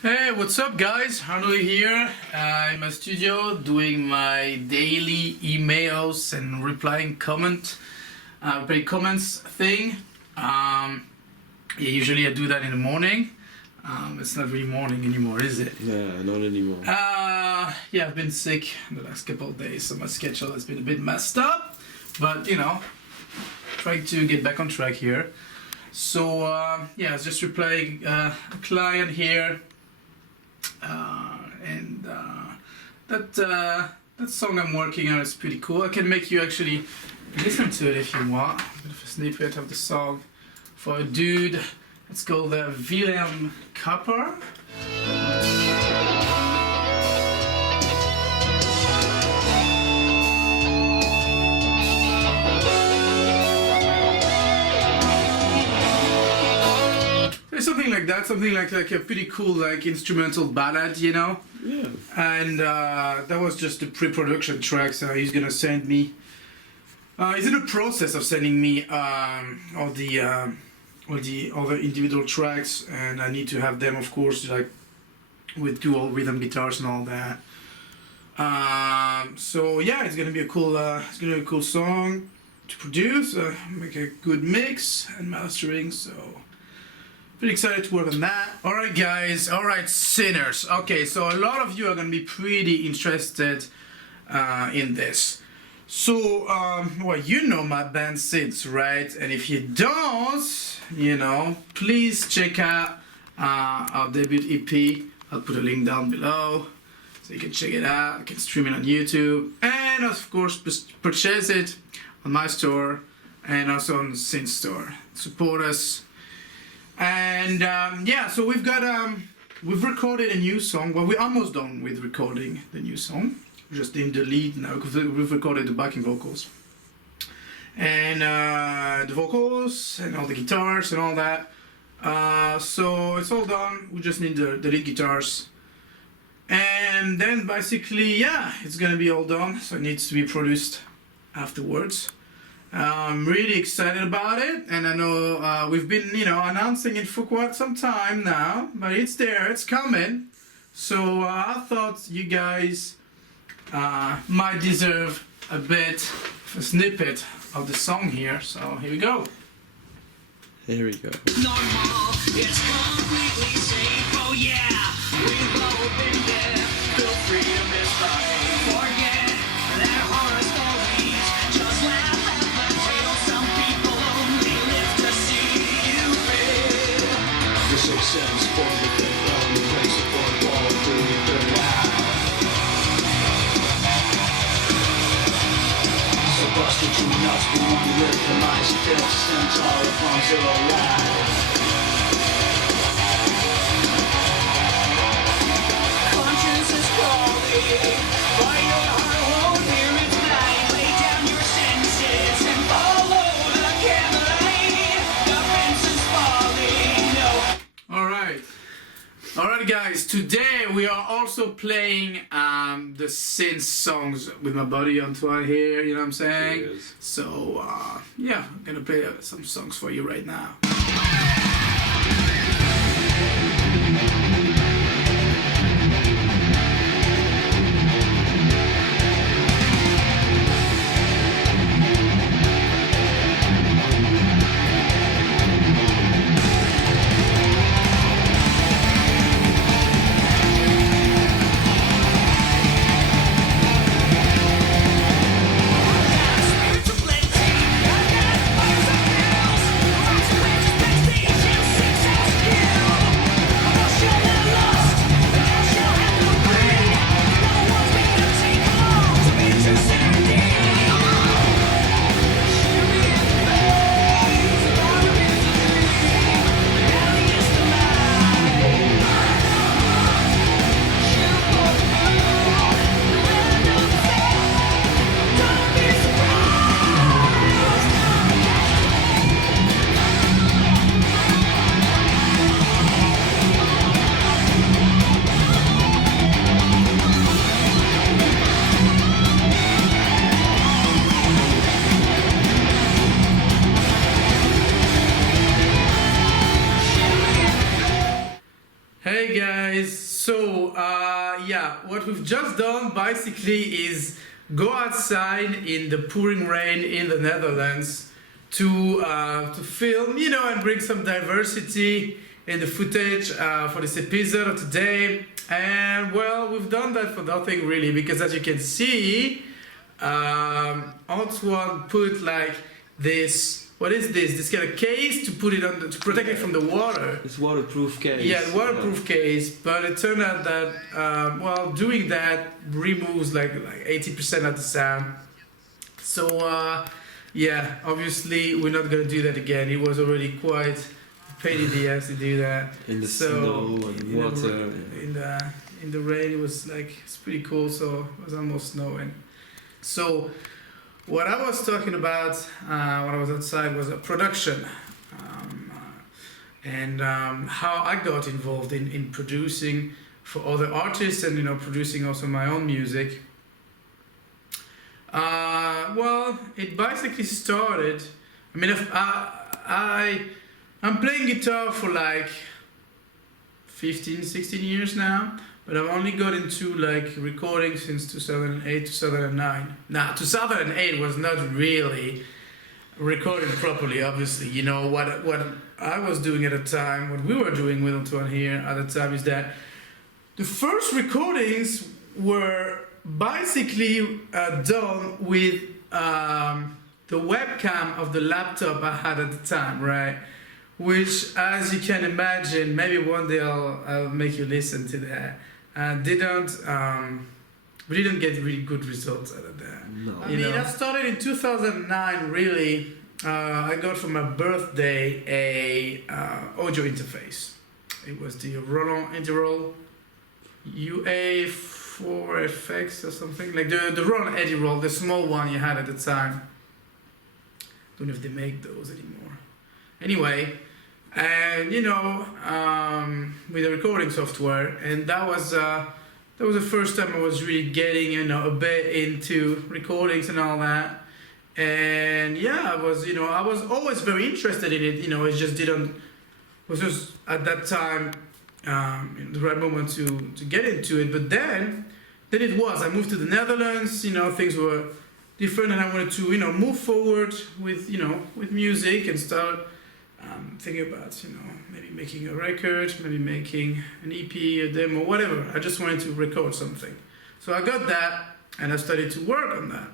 Hey, what's up, guys? Arnaud here in my studio doing my daily emails and replying comments thing. Usually I do that in the morning. It's not really morning anymore, is it? Yeah, not anymore. I've been sick the last couple of days, so my schedule has been a bit messed up. But trying to get back on track here. So I was just replying a client here. That song I'm working on is pretty cool. I can make you actually listen to it if you want. A bit of a snippet of the song for a dude. It's called Willem Kapper. Something like that, something like a pretty cool instrumental ballad, Yeah. And that was just the pre-production track. So he's gonna send me. He's in the process of sending me all the other individual tracks, and I need to have them, of course, with dual rhythm guitars and all that. It's gonna be a cool song to produce, make a good mix and mastering. So. Pretty excited to work on that. Alright guys, alright sinners. Okay, so a lot of you are going to be pretty interested in this. So, you know my band Sins, right? And if you don't, please check out our debut EP. I'll put a link down below so you can check it out. You can stream it on YouTube. And of course, purchase it on my store and also on the Sins store. Support us. And so we've recorded a new song. Well, we're almost done with recording the new song. We're just in the lead now because we've recorded the backing vocals. And the vocals and all the guitars and all that. So it's all done. We just need the lead guitars. And then basically, it's gonna be all done. So it needs to be produced afterwards. I'm really excited about it, and I know we've been, announcing it for quite some time now, but it's there, it's coming. So I thought you guys might deserve a bit of a snippet of the song here. So here we go. Here we go. Normal, it's completely safe. Oh yeah, we've all been there. Feel freedom is fine. Forget their horror stories. Just laugh at the tale. Some people only live to see you fail. The sixth sense for the fifth realm, the place of fourth wall through the third eye. So busted you nuts, be one with the mice, fifth centaur upon zero ride. Conscience is calling, but your heart won't hear its night. Lay down your senses and follow the candlelight. The fence is falling. No. Alright guys, today we are also playing the Sins songs with my buddy Antoine here, you know what I'm saying? Cheers. So I'm gonna play some songs for you right now. Spiritual plenty, fires of pills, rise to witches, prestige. Hey guys, so yeah, what we've just done basically is go outside in the pouring rain in the Netherlands to film, you know, and bring some diversity in the footage for this episode of today. And well, we've done that for nothing really, because as you can see, Antoine put like this. What is this? This kind of case to put it on to protect it from the water. It's waterproof case. Yeah, waterproof case. But it turned out that well, doing that removes like 80% of the sound. So yeah, obviously we're not gonna do that again. It was already quite a pain in the ass to do that. In the snow and water. In the rain, it was like it's pretty cool. So it was almost snowing. So. What I was talking about when I was outside was a production and how I got involved in producing for other artists and, you know, producing also my own music. Well, it basically started, I mean, I'm playing guitar for like 15, 16 years now. But I've only got into like recording since 2008, 2009. Now, 2008 was not really recording properly, obviously. You know, what I was doing at the time, what we were doing with Antoine here at the time is that the first recordings were basically done with the webcam of the laptop I had at the time, right? Which, as you can imagine, maybe one day I'll make you listen to that. We didn't get really good results out of that. No. I mean, that started in 2009, really. I got for my birthday a audio interface. It was the Roland Integral UA4FX or something. Like the Roland Edirol, the small one you had at the time. Don't know if they make those anymore. Anyway. And you know, with the recording software, and that was the first time I was really getting, you know, a bit into recordings and all that. And yeah, I was always very interested in it. You know, it just was just at that time the right moment to get into it. But then I moved to the Netherlands. You know, things were different, and I wanted to, you know, move forward with, you know, with music and start. Thinking about, you know, maybe making a record, maybe making an EP, a demo, whatever. I just wanted to record something. So I got that, and I started to work on that.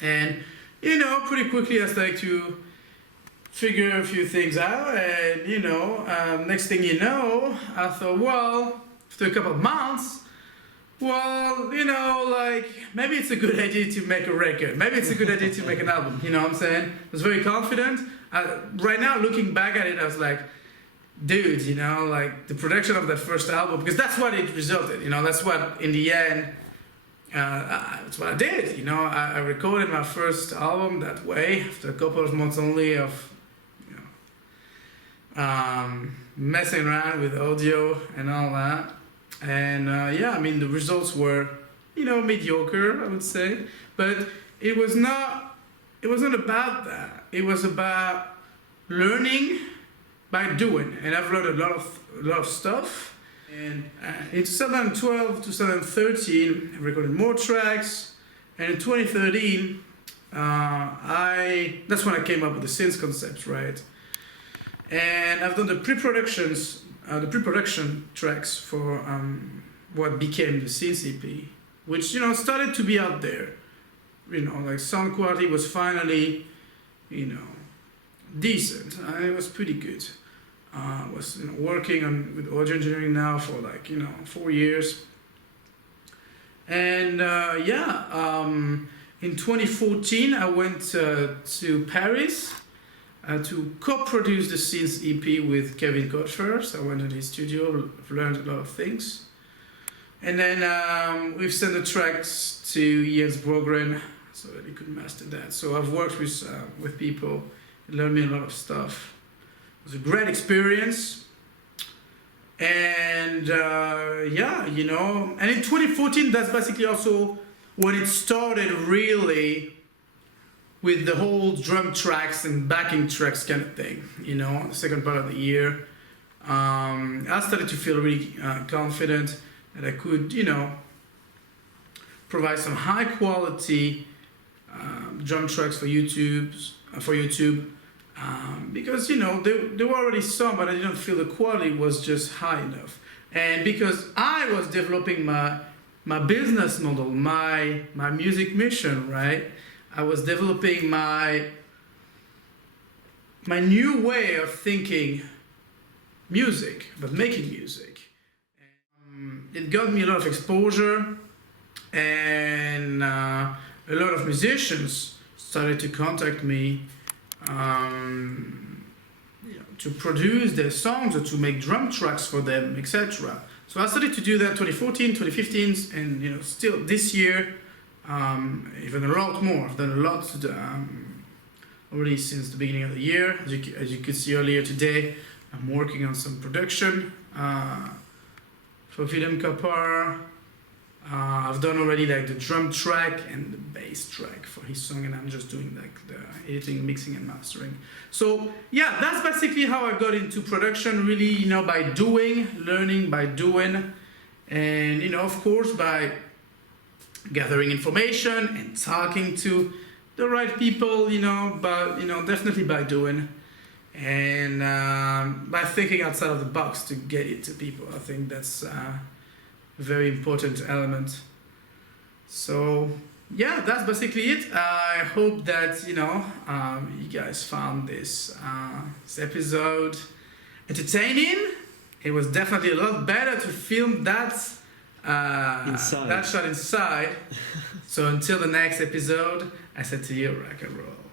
And, you know, pretty quickly I started to figure a few things out. And, you know, next thing you know, I thought, well, after a couple of months, well, you know, like, maybe it's a good idea to make a record. Maybe it's a good idea to make an album. You know what I'm saying? I was very confident. Right now, looking back at it, I was like, dude, you know, like the production of that first album, because that's what it resulted, you know, that's what, in the end, that's what I did, you know. I recorded my first album that way, after a couple of months only of, you know, messing around with audio and all that. And yeah, I mean, the results were, you know, mediocre, I would say, but it wasn't about that. It was about learning by doing, and I've learned a lot of stuff. And in 2012, 2013, I recorded more tracks, and in 2013, that's when I came up with the synth concept, right? And I've done the pre-production tracks for what became the synth EP, which, you know, started to be out there. You know, like sound quality was finally, you know, decent. It was pretty good. I was, you know, working with audio engineering now for like, you know, 4 years. And yeah, in 2014 I went to Paris to co-produce the synth EP with Kevin Kotcher. So I went to his studio, learned a lot of things. And then we've sent the tracks to Jens Brogren so that he could master that. So I've worked with people, it learned me a lot of stuff. It was a great experience. And yeah, you know, and in 2014, that's basically also when it started really with the whole drum tracks and backing tracks kind of thing, you know, the second part of the year. I started to feel really confident that I could, provide some high quality drum tracks for YouTube, because there were already some, but I didn't feel the quality was just high enough. And because I was developing my business model, my music mission, right? I was developing my new way of thinking music, but making music. It got me a lot of exposure, and a lot of musicians started to contact me to produce their songs or to make drum tracks for them, etc. So I started to do that 2014, 2015, and still this year, even a lot more. I've done a lot already since the beginning of the year. As you could see earlier today, I'm working on some production for Willem Kapar. I've done already like the drum track and the bass track for his song, and I'm just doing like the editing, mixing, and mastering. So yeah, that's basically how I got into production. Really, by doing, learning by doing, and of course by gathering information and talking to the right people. But definitely by doing, and by thinking outside of the box to get it to people. I think that's very important element. So yeah, that's basically it. I hope that you guys found this episode entertaining. It was definitely a lot better to film that Inside. that shot inside. So until the next episode, I said to you, rock and roll.